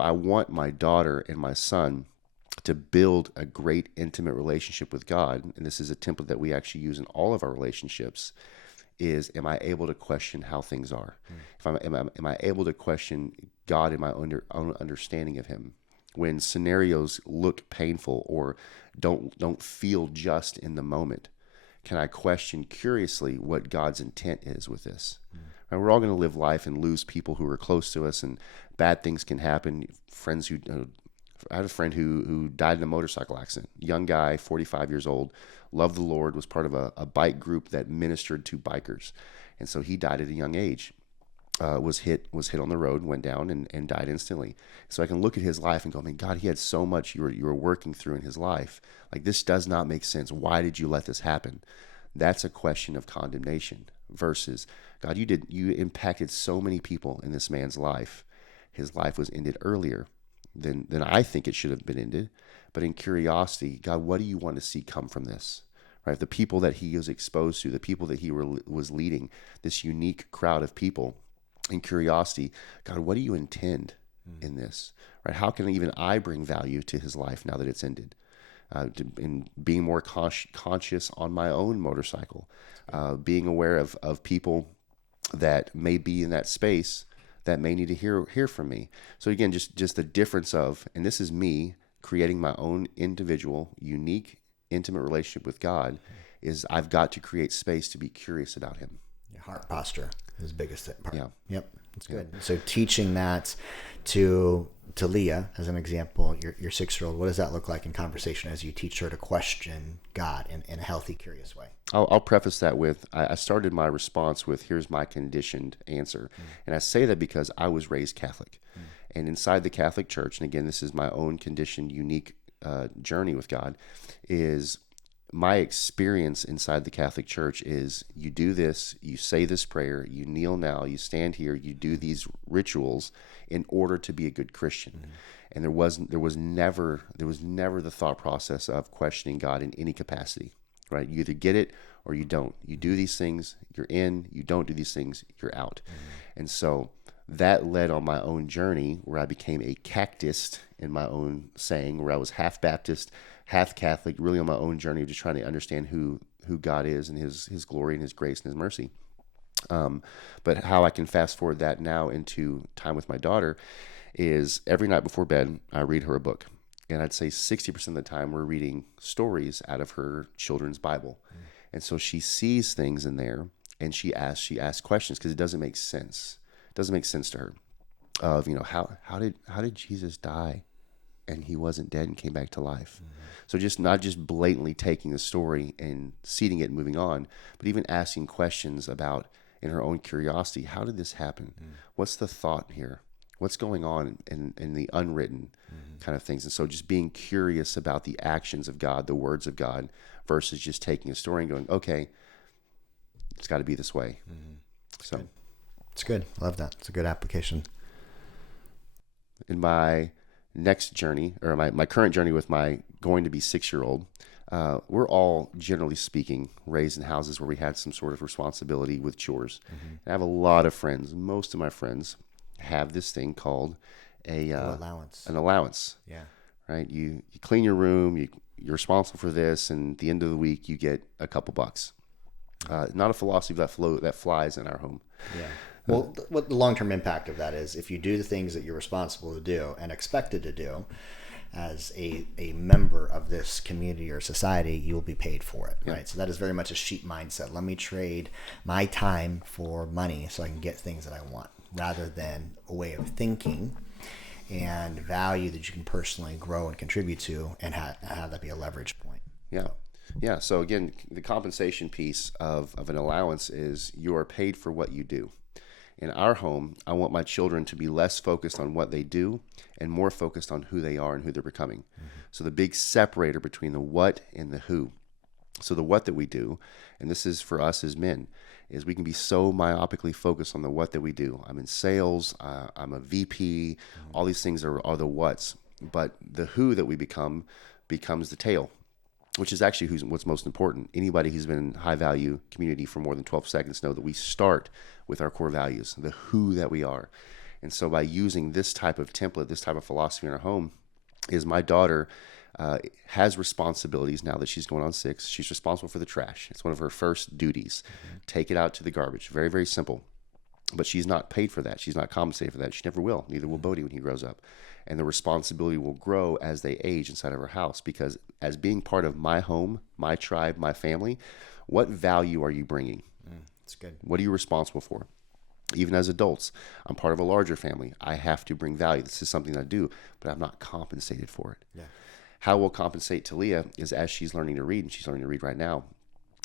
I want my daughter and my son to build a great intimate relationship with God. And this is a template that we actually use in all of our relationships. Is, am I able to question how things are? If am I able to question God in my own understanding of Him when scenarios look painful or don't feel just in the moment? Can I question curiously what God's intent is with this? Right, we're all going to live life and lose people who are close to us, and bad things can happen. Friends who I had a friend who died in a motorcycle accident. Young guy, 45 years old, loved the Lord, was part of a bike group that ministered to bikers, and so he died at a young age. Was hit on the road, went down, and died instantly. So I can look at his life and go, man, God, he had so much you were working through in his life. Like, this does not make sense. Why did you let this happen? That's a question of condemnation versus, God, you impacted so many people in this man's life. His life was ended earlier than I think it should have been ended. But in curiosity, God, what do you want to see come from this? Right? The people that he was exposed to, the people that he was leading, this unique crowd of people. In curiosity, God, what do you intend in this? Right? How can even I bring value to his life now that it's ended? In being more conscious on my own motorcycle, being aware of people that may be in that space that may need to hear from me. So again, just the difference of, and this is me creating my own individual, unique, intimate relationship with God, is I've got to create space to be curious about him. Your heart posture is the biggest part. Yeah. Yep. That's good. Yeah. So teaching that to Leah, as an example, your 6-year-old, what does that look like in conversation as you teach her to question God in a healthy, curious way? I'll preface that with, I started my response with, here's my conditioned answer. And I say that because I was raised Catholic. And inside the Catholic Church, and again, this is my own conditioned, unique journey with God, is my experience inside the Catholic Church is you do this, you say this prayer, you kneel now, you stand here, you do these rituals in order to be a good Christian. And there was never the thought process of questioning God in any capacity, right? You either get it or you don't. You do these things, you're in. You don't do these things, you're out. And so that led on my own journey where I became a cactist in my own saying, where I was half Baptist, half Catholic, really on my own journey of just trying to understand who God is and his glory and his grace and his mercy. But how I can fast forward that now into time with my daughter is every night before bed, I read her a book. And I'd say 60% of the time we're reading stories out of her children's Bible. And so she sees things in there and she asks questions because it doesn't make sense. It doesn't make sense to her of, how did Jesus die and he wasn't dead and came back to life? So just not just blatantly taking the story and seeding it and moving on, but even asking questions about, in her own curiosity, how did this happen? What's the thought here? What's going on in the unwritten kind of things? And so just being curious about the actions of God, the words of God, versus just taking a story and going, okay, it's got to be this way. So it's good. Love that. It's a good application. In my next journey, or my current journey with my going to be 6-year-old, we're all, generally speaking, raised in houses where we had some sort of responsibility with chores. And I have a lot of friends. Most of my friends have this thing called an allowance. Yeah. Right. You clean your room. You're responsible for this, and at the end of the week, you get a couple bucks. Not a philosophy that flies in our home. Yeah. Well, what the long-term impact of that is, if you do the things that you're responsible to do and expected to do as a member of this community or society, you'll be paid for it, right? So that is very much a sheep mindset. Let me trade my time for money so I can get things that I want, rather than a way of thinking and value that you can personally grow and contribute to, and have that be a leverage point. Yeah. So again, the compensation piece of an allowance is you are paid for what you do. In our home, I want my children to be less focused on what they do and more focused on who they are and who they're becoming. So the big separator between the what and the who. So the what that we do, and this is for us as men, is we can be so myopically focused on the what that we do. I'm in sales, I'm a VP, all these things are the whats. But the who that we become becomes the tail, which is actually what's most important. Anybody who's been in high value community for more than 12 seconds know that we start with our core values, the who that we are. And so by using this type of template, this type of philosophy in our home, is my daughter has responsibilities now that she's going on 6. She's responsible for the trash. It's one of her first duties. Take it out to the garbage. Very, very simple. But she's not paid for that. She's not compensated for that. She never will. Neither will Bodie when he grows up. And the responsibility will grow as they age inside of our house, because as being part of my home, my tribe, my family, what value are you bringing? That's good. What are you responsible for? Even as adults, I'm part of a larger family. I have to bring value. This is something I do, but I'm not compensated for it. Yeah. How we'll compensate Talia is, as she's learning to read, and she's learning to read right now,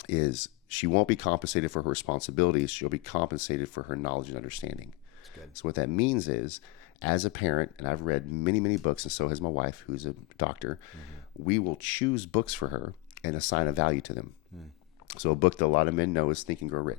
is she won't be compensated for her responsibilities. She'll be compensated for her knowledge and understanding. That's good. So what that means is, as a parent, and I've read many, many books, and so has my wife, who's a doctor, we will choose books for her and assign a value to them. So a book that a lot of men know is Think and Grow Rich.